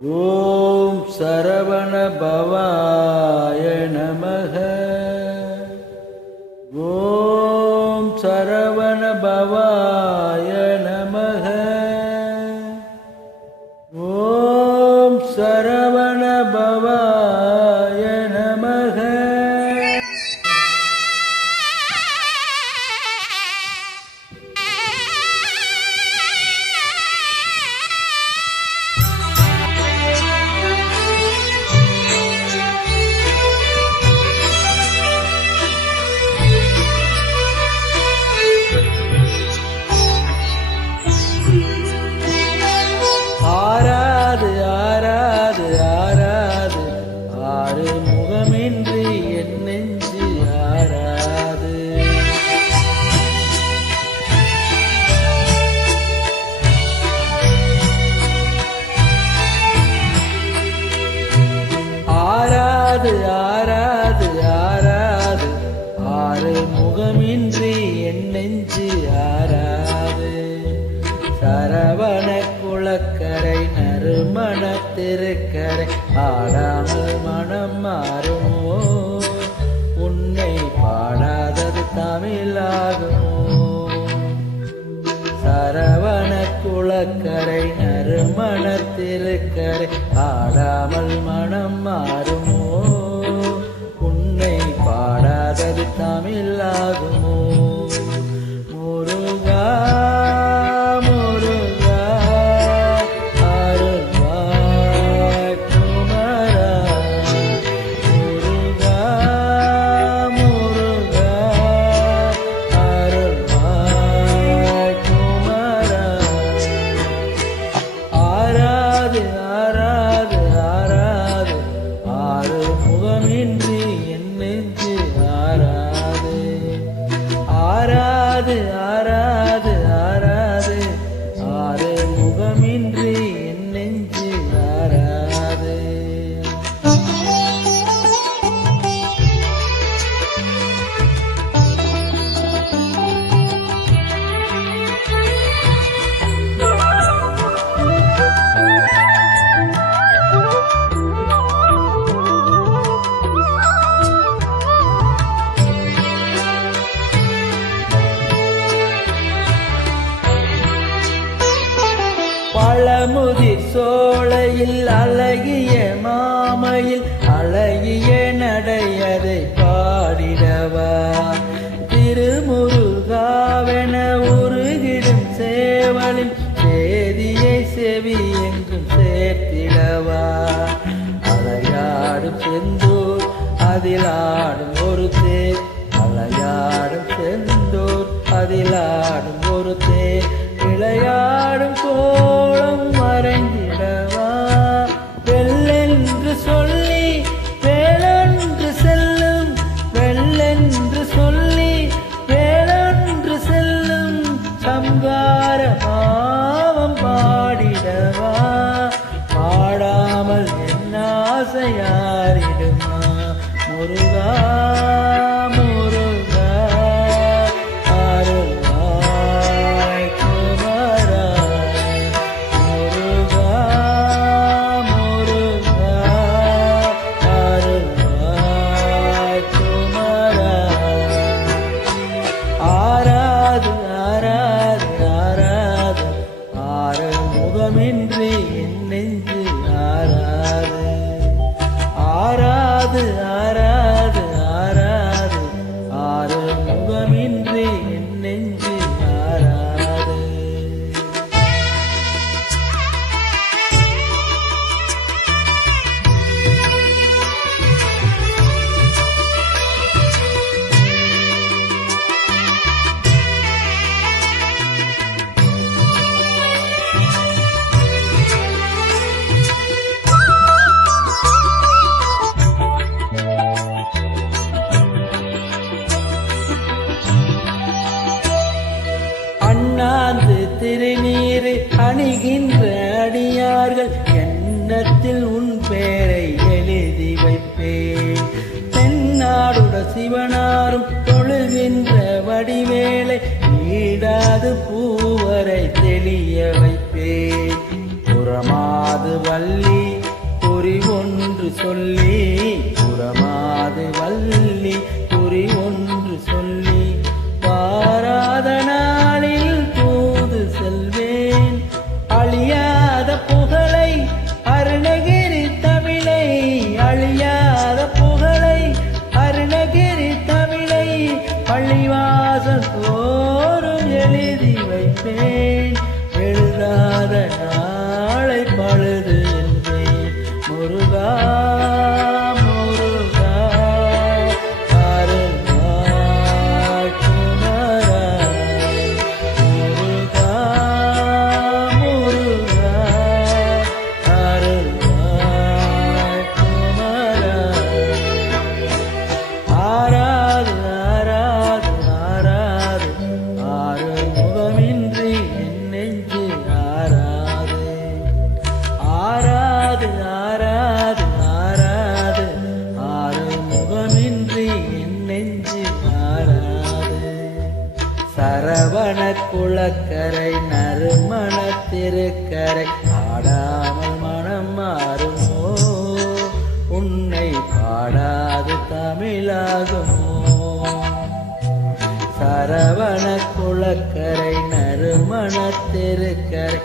ஓம் சரவண பவாய நமக. ஓம் சரவண பவாய நமக. ஓம் சரவண பவாய நமக. ஆராது ஆராது ஆராது ஆறு முகமின்றி என் நெஞ்சு ஆராது. ஆராது ஆராது ஆராது ஆறு முகமின்றி என் நெஞ்சு ஆராது. சரவண குளக்கரை நறுமண திருக்கரை ஆடாமல் மனம் மாறுமோ? உன்னை பாடாதது தமிழாகுமோ? சரவண குளக்கரை நறுமண திருக்கரை ஆடாமல் மனம் மாறுமோ? உன்னை பாடாதது தமிழாகுமோ? முருகா ஆராது ஆராது ஆராது ஆறு முகமின்றி என் நெஞ்சு ஆராது. பழமுதிர் சோலையில் அழகிய மாமையில் அழகிய நடையதை பாடிடவா. திருமுருகாவென உருகிடும் சேவலின் சேதியை செவி என்றும் சேர்த்திடவா. அலையாடும் செந்தூர் அதில் ஆடும் ஒரு தேர். அலையாடும் செந்தூர் அதில் ஆடும் ஒரு தேர். விளையாடும் கோலம் மறைந்திடவா. வெள்ளென்று சொல்லி வேலொன்று செல்லும். வெள்ளென்று சொல்லி வேலொன்று செல்லும். சம்கார பாவம் பாடிடவா. பாடாமல் என் ஆசையாரிடுமா? முருகா முகமின்றி என் நெஞ்சு ஆராது. ஆராது ஆராது ஆராது ஆறு முகமின்றி என் நெஞ்சு ஆராது. அண்ணாந்து திருநீர் அணிகின்ற அடியார்கள் எண்ணத்தில் உன் பேரை எழுதி வைப்பேன். தென்னாடுட சிவனாரும் தொழுகின்ற வடிவேலை ஈடாது பூவரை தெளிய வைப்பேன். புறமாது வள்ளி குறி ஒன்று சொல்லி புறமாது வள்ளி குறி ஒன்று சொல்லி பாராத நாளில் தூது செல்வேன் அழியாத புகழை அருணகிரி தமிழை அழியாத புகழை அருணகிரி தமிழை பள்ளிவாசல் தோறும் எழுதி வைப்பேன் எழுதாத நாளை பழுது என்பேன் முருகா முருகா அருள்வாய் குமரா முருகா முருகா அருள்வாய் குமரா ஆராது ஆராது ஆராது ஆறுமுகமின்றி என் நெஞ்சு ஆராது ஆராது ஆராது ஆராது ஆறுமுகமின்றி என் நெஞ்சு ஆராது சரவண குளக்கரை நறுமண திருக்கரை ஆடாமல் மனம் மாறுமோ உன்னை பாடாது தமிழாகுமோ சரவண குளக்கரை நறுமண திருக்கரை